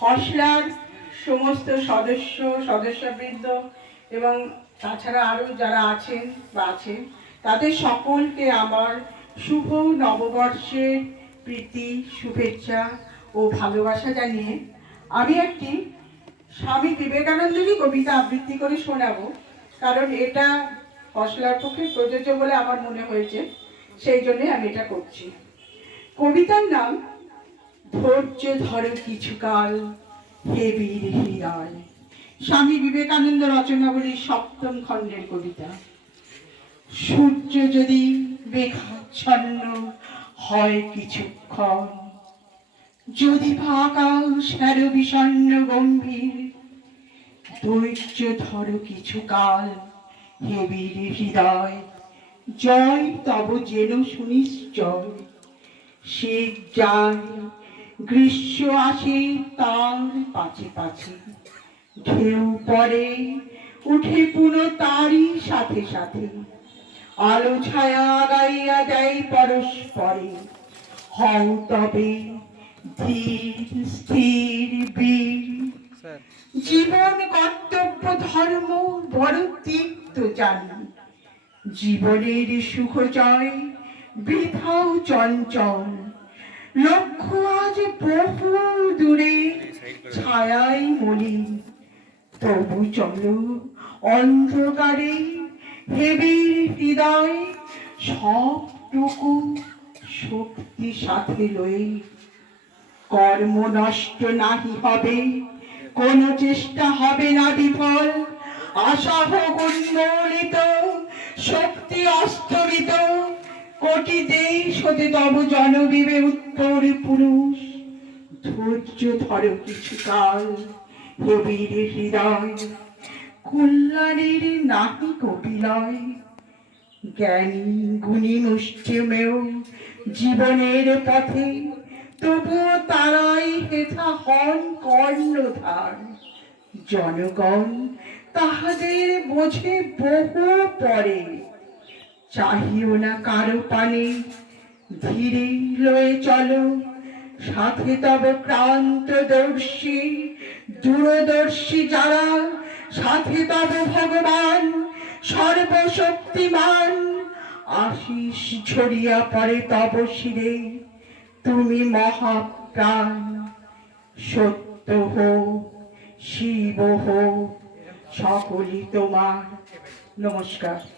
খসড়ার সমস্ত সদস্য, সদস্যবৃন্দ এবং তাছাড়া আরও যারা আছেন বা আছেন, তাদের সকলকে আমার শুভ নববর্ষের প্রীতি, শুভেচ্ছা ও ভালোবাসা জানিয়ে আমি একটি স্বামী বিবেকানন্দেরই কবিতা আবৃত্তি করে শোনাবো, কারণ এটা খসড়ার পক্ষে প্রযোজ্য বলে আমার মনে হয়েছে, সেই জন্যে আমি এটা করছি। কবিতার নাম ধৈর্য ধরো কিছুকাল হে বীর হৃদয় স্বামী বিবেকানন্দ রচনাবলীর সপ্তম খণ্ডের কবিতা। সূর্য যদি মেঘাচ্ছন্ন হয় কিছুক্ষণ, যদি ফাঁকাও শ্যার বিষণ্ণ গম্ভীর, ধৈর্য ধরো কিছুকাল হে বীর হৃদয়। জয় তব যেন সুনিশ্চয় শীত যায় গ্রীষ্ম আসে তার পাছে পাছে। ঢেউ পরে উঠে পুনঃ তারই সাথে সাথে। আলো ছায়া আগাইয়া দেয় পরস্পরে। হও তবে ধীর স্থির বীর। জীবন কর্তব্য ধর্ম বড় তিক্ত জানি। জীবনের সুখ জয় বৃথাও চঞ্চল। লক্ষ্য আজ বহু দূরে, ছায়াই মলি। তবু চলো, অন্ধকারে হেবির হৃদয়, সবটুকু শক্তি সাথে লয়ে। কর্ম নষ্ট নাহি হবে, কোন চেষ্টা হবে না বিফল। আশা হোক তব জনবিবে পুরুষ। ধৈর্য হৃদয়। কল্যাণের নাহি কপিলয়। জ্ঞানী গুণী মুষ্টিমেয় জীবনের পথে, তবুও তারাই হেথা হন কর্ণধার। জনগণ তাহাদের বোঝে বহু পরে। চাহিও না কারও পানে। ধীরে লয়ে চলো, সাথে তব ক্রান্তদর্শী, দূরদর্শী যারা, সাথে তব ভগবান, সর্বশক্তিমান। আশিস ছড়িয়া পড়ে তব শিরে, তুমি মহাপ্রাণ, সত্য হো, শিব হো, সকলই তোমার। নমস্কার।